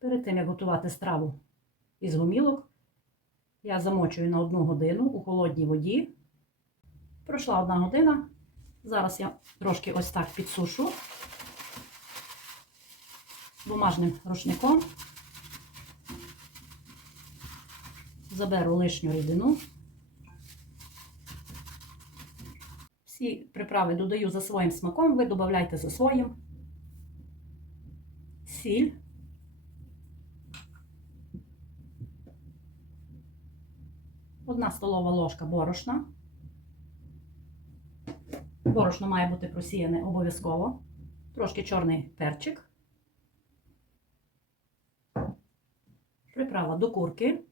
Перед тим, як готувати страву із гомілок, я замочую на одну годину у холодній воді. Пройшла одна година. Зараз я трошки ось так підсушу бумажним рушником. Заберу лишню рідину. Всі приправи додаю за своїм смаком, ви додавайте за своїм. Сіль. Одна столова ложка борошна. Борошно має бути просіяне обов'язково. Трошки чорний перчик. Приправа до курки.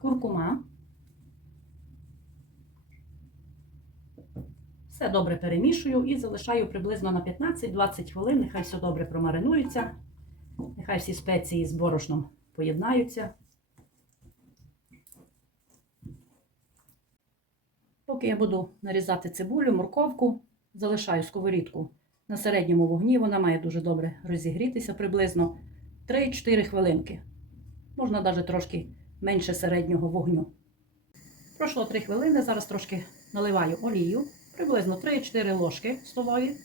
Куркума. Все добре перемішую і залишаю приблизно на 15-20 хвилин. Нехай все добре промаринується. Нехай всі спеції з борошном поєднаються. Поки я буду нарізати цибулю, морковку, залишаю сковорідку на середньому вогні. Вона має дуже добре розігрітися приблизно 3-4 хвилинки. Можна навіть трошки менше середнього вогню. Пройшло 3 хвилини, зараз трошки наливаю олію, приблизно 3-4 ложки столові.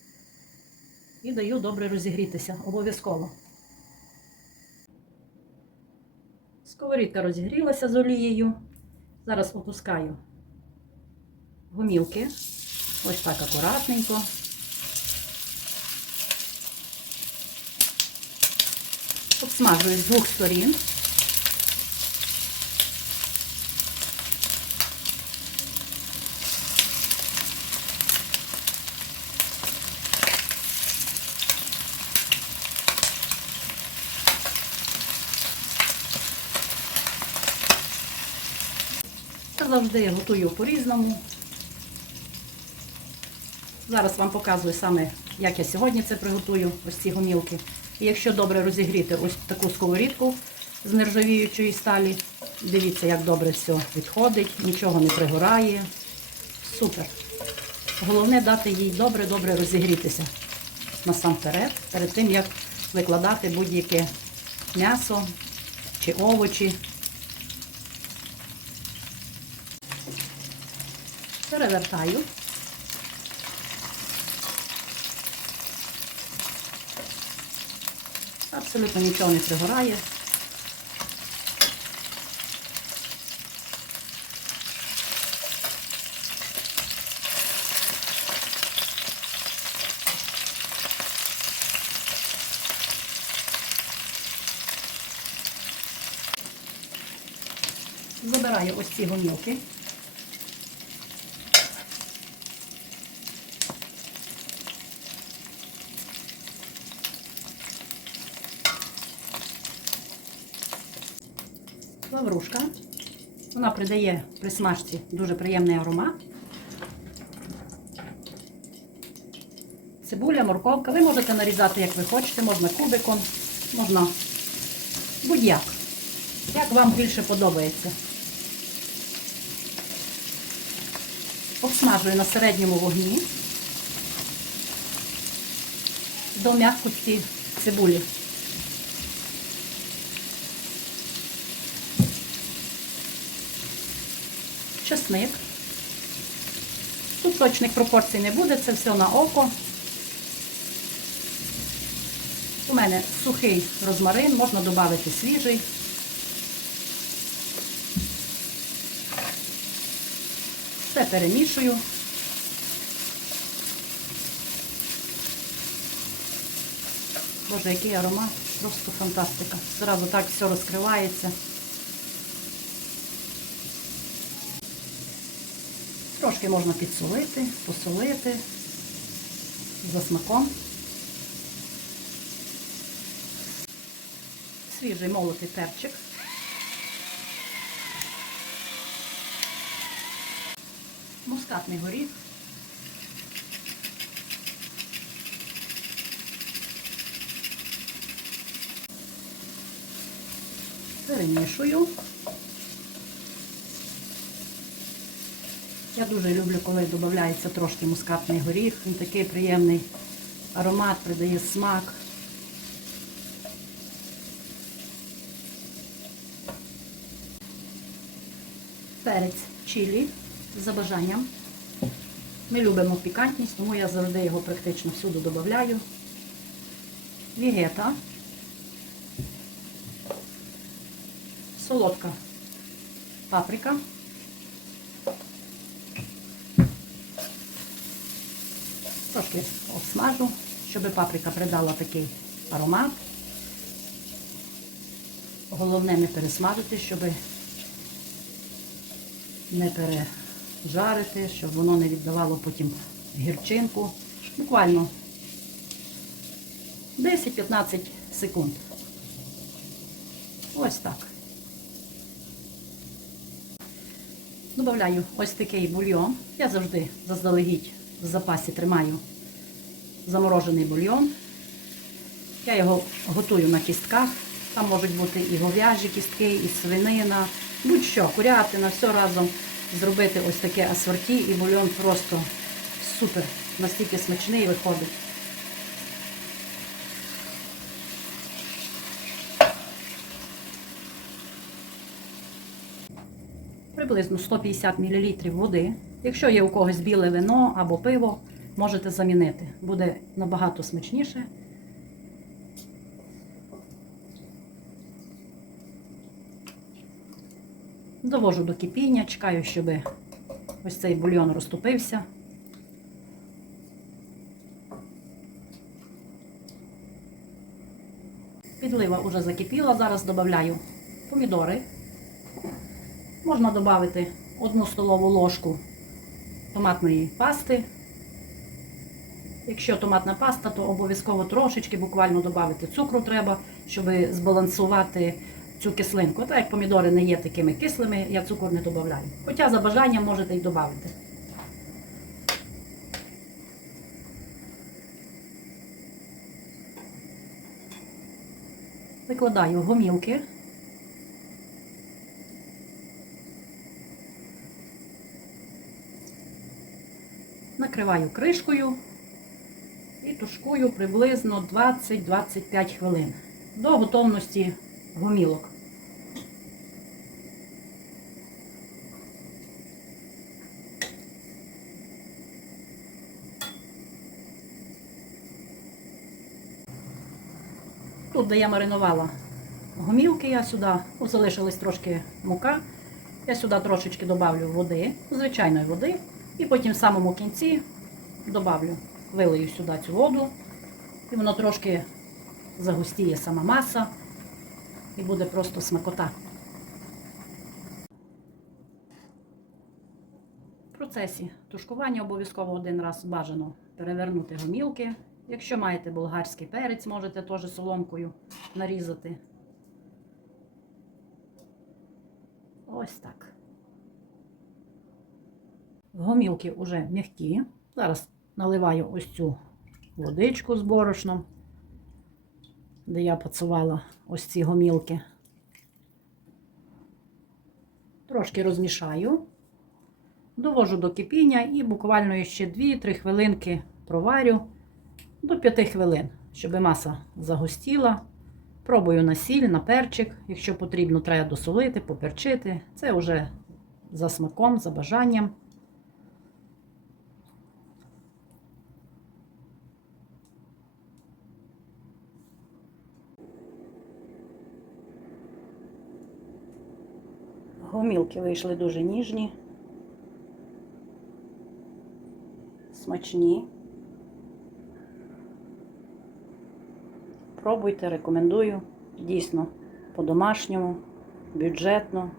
І даю добре розігрітися обов'язково. Сковорідка розігрілася з олією. Зараз опускаю гомілки. Ось так акуратненько. Обсмажую з двох сторін. Та завжди я готую по-різному. Зараз вам показую саме, як я сьогодні це приготую, ось ці гомілки. І якщо добре розігріти ось таку сковорідку з нержавіючої сталі, дивіться, як добре все відходить, нічого не пригорає. Супер. Головне дати їй добре-добре розігрітися насамперед, перед тим, як викладати будь-яке м'ясо чи овочі. Перевертаю. Абсолютно нічого не пригорає. Забираю ось ці гомілки. Лаврушка. Вона придає при смажці дуже приємний аромат. Цибуля, морковка. Ви можете нарізати, як ви хочете, можна кубиком, можна будь-як. Як вам більше подобається. Обсмажую на середньому вогні до м'якості цибулі. Чесник. Тут точних пропорцій не буде, це все на око. У мене сухий розмарин, можна додати свіжий. Все перемішую. Боже, який аромат, просто фантастика. Зразу так все розкривається. Трошки можна підсолити, посолити за смаком. Свіжий молотий перчик. Мускатний горіх. Перемішую. Я дуже люблю, коли додається трошки мускатний горіх. Він такий приємний аромат, придає смак. Перець чилі за бажанням. Ми любимо пікантність, тому я завжди його практично всюди додаю. Вігета. Солодка паприка. Трошки обсмажу, щоб паприка придала такий аромат. Головне не пересмажити, щоб не пережарити, щоб воно не віддавало потім гірчинку. Буквально 10-15 секунд. Ось так. Добавляю ось такий бульйон. Я завжди заздалегідь в запасі тримаю заморожений бульйон. Я його готую на кістках. Там можуть бути і говяжі кістки, і свинина, будь-що, курятина, все разом зробити ось таке асорті, і бульйон просто супер, настільки смачний виходить. Приблизно 150 мл води. Якщо є у когось біле вино або пиво, можете замінити. Буде набагато смачніше. Довожу до кипіння, чекаю, щоб ось цей бульйон розтопився. Підлива вже закипіла, зараз додаю помідори. Можна додати одну столову ложку томатної пасти. Якщо томатна паста, то обов'язково трошечки буквально додати цукру треба, щоб збалансувати цю кислинку. Так як помідори не є такими кислими, я цукор не додаю. Хоча за бажанням можете й додати. Викладаю гомілки. Накриваю кришкою тушкую приблизно 20-25 хвилин до готовності гомілок. Тут, де я маринувала гомілки, я сюди ну, залишилась трошки мука. Я сюди трошечки додавлю води, звичайної води. І потім в самому кінці додавлю, вилию сюди цю воду, і воно трошки загустіє сама маса, і буде просто смакота. В процесі тушкування обов'язково один раз бажано перевернути гомілки. Якщо маєте болгарський перець, можете теж соломкою нарізати. Ось так. Гомілки вже м'які. Зараз наливаю ось цю водичку з борошном, де я поцувала ось ці гомілки. Трошки розмішаю, довожу до кипіння і буквально ще 2-3 хвилинки проварю до 5 хвилин, щоб маса загустіла. Пробую на сіль, на перчик. Якщо потрібно, треба досолити, поперчити. Це вже за смаком, за бажанням. Гомілки вийшли дуже ніжні, смачні. Пробуйте, рекомендую. Дійсно, по-домашньому, бюджетно.